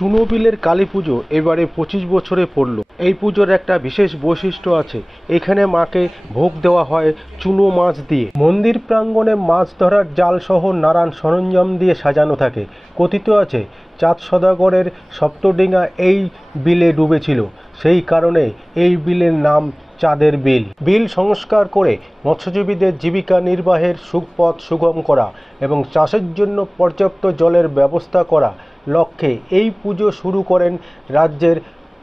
চুনোবিলের কালী পুজো এবারে 25 বছরে পড়ল। এই পুজোর একটা বিশেষ বৈশিষ্ট্য আছে, এখানে মাকে ভোগ দেওয়া হয় চুনো মাছ দিয়ে। মন্দির প্রাঙ্গণে মাছ ধরার জাল সহ নানান সরঞ্জাম দিয়ে সাজানো থাকে। কথিত আছে চাঁদ সদাগরের সপ্তডিঙা এই বিলে ডুবেছিল, সেই কারণে এই বিলের নাম চাঁদের বিল। বিল সংস্কার করে মৎস্যজীবীদের জীবিকা নির্বাহের সুপথ সুগম করা এবং চাষের জন্য পর্যাপ্ত জলের ব্যবস্থা করা লক্ষ্যে এই পুজো শুরু করেন রাজ্যের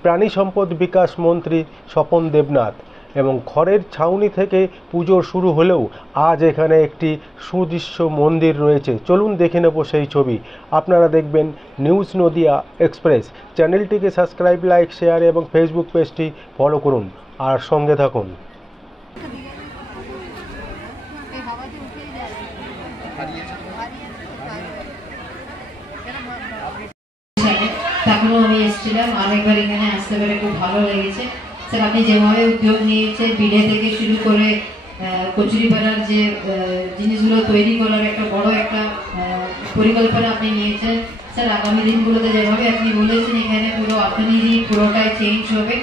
প্রাণী সম্পদ বিকাশ মন্ত্রী স্বপন দেবনাথ। এবং খড়ের ছাউনি থেকে পুজো শুরু হলেও আজ এখানে একটি সুদৃশ্য মন্দির রয়েছে। চলুন দেখে নেব সেই ছবি। আপনারা দেখবেন নিউজ নদিয়া এক্সপ্রেস। চ্যানেলটিকে সাবস্ক্রাইব, লাইক, শেয়ার এবং ফেসবুক পেজটি ফলো করুন আর সঙ্গে থাকুন। তখনও আমি এসেছিলাম, আরেকবার এখানে আসতে পেরে খুব ভালো লেগেছে। স্যার, আপনি যেভাবে উদ্যোগ নিয়েছেন, বিড়ে থেকে শুরু করে কচুরিপাড়ার যে জিনিসগুলো তৈরি করার একটা বড় একটা পরিকল্পনা আপনি নিয়েছেন। স্যার, আগামী দিনগুলোতে যেভাবে আপনি বলেছেন এখানে পুরো অর্থনীতি পুরোটাই চেঞ্জ হবে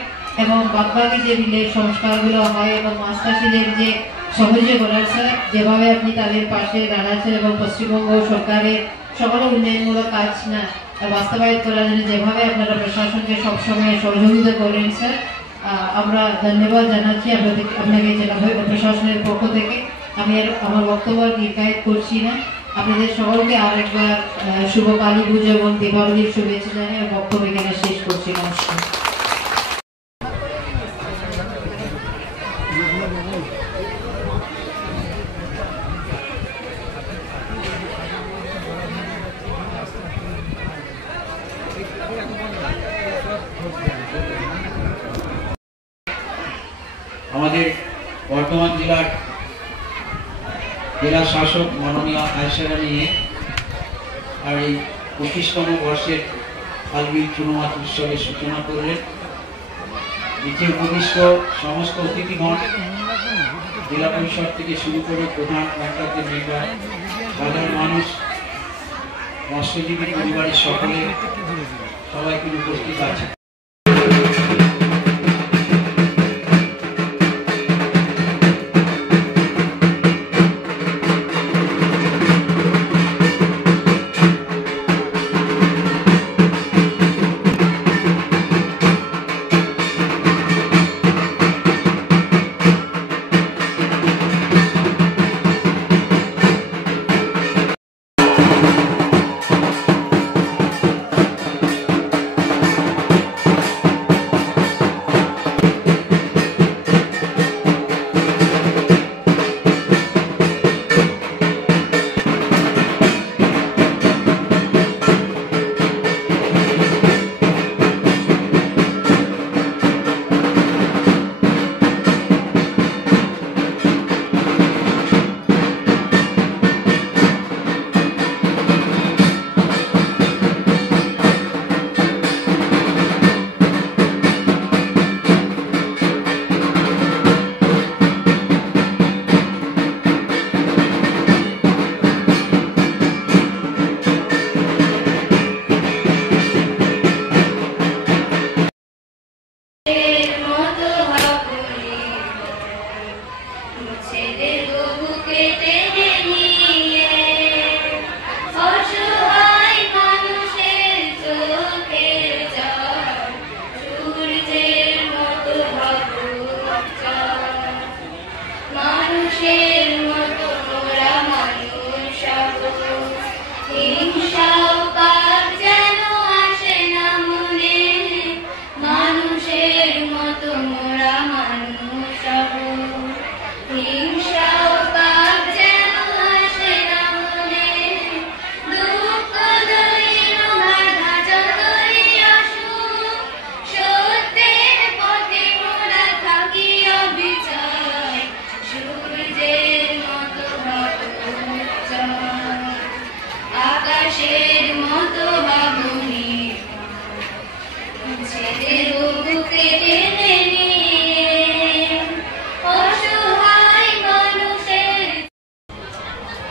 এবং বাদবাকি যে বিলের সংস্কারগুলো হয় এবং মাছ চাষিদের যে সাহায্য করার, স্যার যেভাবে আপনি তাদের পাশে দাঁড়াচ্ছেন এবং পশ্চিমবঙ্গ সরকারের সকল উন্নয়নমূলক কাজ না বাস্তবায়িত করার জন্য যেভাবে আপনারা প্রশাসনকে সবসময় সহযোগিতা করেন, স্যার আমরা ধন্যবাদ জানাচ্ছি আপনাকে জেলা প্রশাসনের পক্ষ থেকে। আমি আর আমার বক্তব্য দীর্ঘায়িত করছি না। আপনাদের সকলকে আরেকবার শুভ কালী পুজো এবং দীপাবলির শুভেচ্ছা জানিয়ে বক্তব্য এখানে শেষ করছি। নমস্কার। আমাদের বর্তমান জেলার জেলা শাসক মাননীয় আয়েশা নিয়ে আর এই 25তম বর্ষের ফাল্গুন চুনো মাছ উৎসবের সূচনা করলেন। নিচে উপবিষ্ট সমস্ত অতিথিগণ, জেলা পরিষদ থেকে শুরু করে প্রধান কন্ট্রাক্টর মেম্বার, সাধারণ মানুষ, মৎস্যজীবী পরিবারের সকলে সবাই কিন্তু উপস্থিত আছে।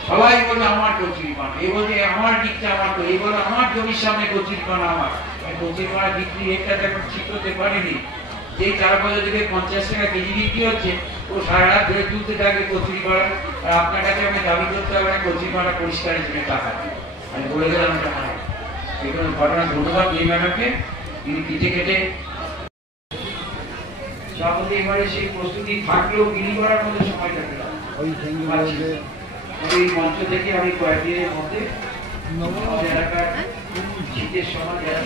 সবাই বলে আমার কচুরি বানা, এই বলছে আমার দিকটা আমার, তো এই বলে আমার জমির সামনে কচুরি বানা আমার। কচি পাড়া বিক্রি রেটটা এখন ঠিক করতে পারেনি। যেই 4 থেকে 50 টাকা কেজি বিক্রি হচ্ছে, ও সারা রাত ধরে তুলতে থাকে কচুরি পাড়া। আর আপনার কাছে আমি দাবি করতে হবে না কচুরি পাড়া পরিষ্কারের জন্য টাকা দিই, আমি বলে দিলাম এটা হয় এগুলো ঘটনা। ধন্যবাদ এই ম্যাডামকে, তিনি পিঠে কেটে সভাপতি এবারে সেই প্রস্তুতি থাকলেও বিলি করার মধ্যে সময় থাকে না। এই মঞ্চ থেকে আমি কয়েকদিনের মধ্যে আমাদের এলাকার শীতের সময় যারা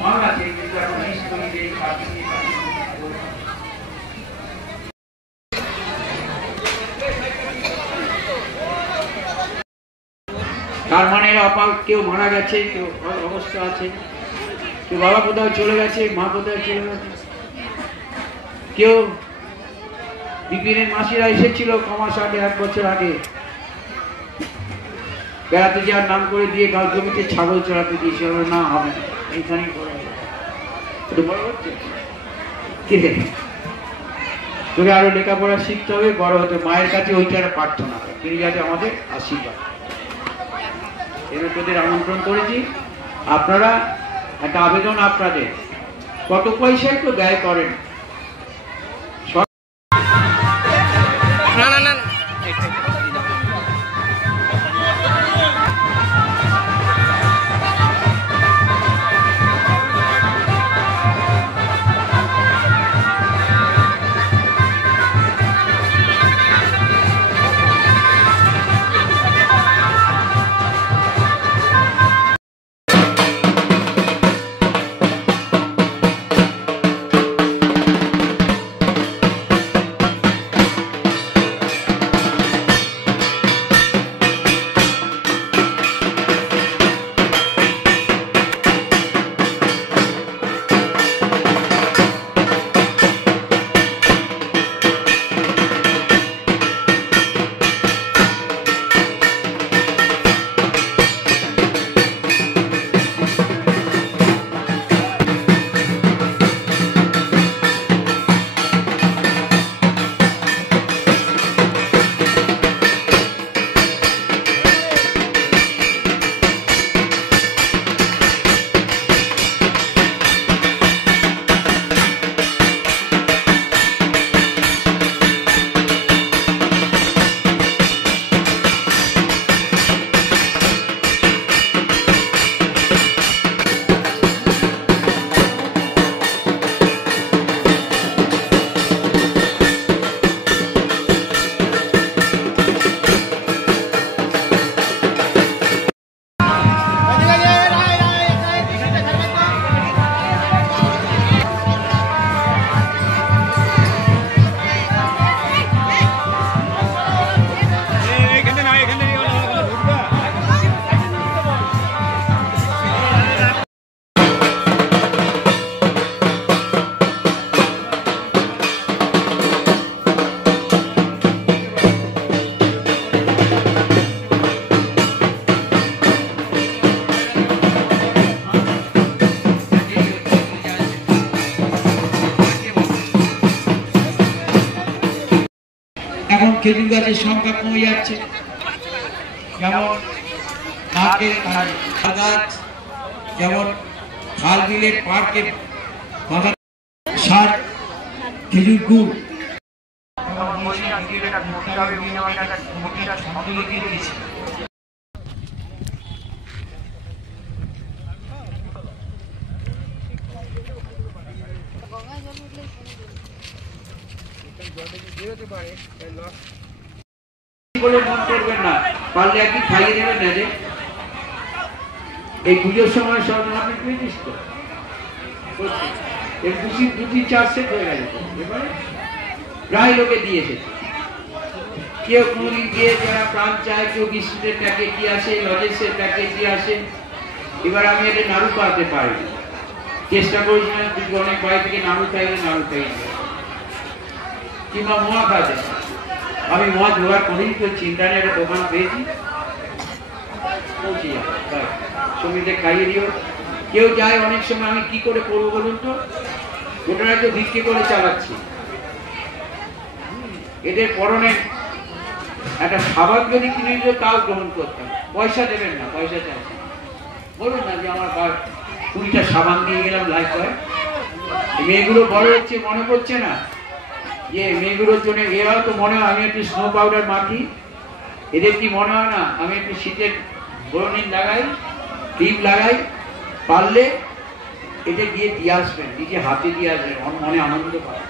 মান আছে কিন্তু এখন তার মানে অপাল কেউ মারা গেছে, কেউ অবস্থা আছে, কেউ বাবা কোথাও চলে গেছে, মা কোথাও চলে গেছে, কেউ বিপিনের মাসিরা এসেছিল কমাস আগে 1 বছর আগে বেড়াতে যাওয়ার নাম করে দিয়ে গাছ জমিতে ছাগল চড়াতে দিয়েছিল, না হবে না এইখানেই বড় হবে, একটু বড় হচ্ছে তোকে আরো লেখাপড়া শিখতে হবে, বড় হতে মায়ের কাছে ওইটার প্রার্থনা তিনি যাতে আমাদের আশীর্বাদ। তোদের আমন্ত্রণ করেছি, আপনারা একটা আবেদন, আপনাদের কত পয়সা একটু ব্যয় করেন। এখন খেজুর গাছের সংখ্যা কমে যাচ্ছে, যেমন নাকের গাছ, যেমন খাল বিলের পার্কের সার খেজুর গুড় বলে মন করবেন না, পারলে একদিন খাইয়ে দেবেন না যে এই পুজোর সময় সব আপনি পেয়েছিস তো এর 2-4 সেট হয়ে গেছে, এবারে প্রায় লোকে দিয়ে এসেছে, কেউ কুড়ি দিয়ে যারা প্রাণ চায়, কেউ বিস্কুটের প্যাকেট দিয়ে আসে, লজেন্সের প্যাকেট দিয়ে আসে। এবার আমি এটা নাড়ু পাতে পারি, চেষ্টা করেছিলাম যদি অনেক বাইরে থেকে নাড়ু খাইলে নাড়ু খাই কিংবা মোয়া খাওয়া, আমি মোয়া জোগাড় করেই ফেলছি, ইন্টারনেটে দোকান পেয়েছি, পৌঁছে যাবে সঙ্গীতে খাইয়ে দিও। কেউ যায় অনেক সময়, আমি কি করে করবো বলুন তো, গোটাটা তো বিক্রি করে চালাচ্ছি, এদের পরনে একটা সাবান যদি কিনে দিলে তাও গ্রহণ করতাম, পয়সা দেবেন না, পয়সা চাইছেন, বলুন না যে আমার 20টা সাবান দিয়ে গেলাম লাইফ হয়। মেয়েগুলো বড় হচ্ছে, মনে পড়ছে না যে মেয়েগুলোর জন্য এরা তো মনে হয় আমি একটু স্নো পাউডার মাখি, এদের কি মনে হয় না আমি একটু শীতের বরণিন লাগাই, ক্রিম লাগাই, পারলে এটা গিয়ে দিয়ে আসবেন, নিজে হাতে দিয়ে আসবেন, মনে আনন্দ পাবেন।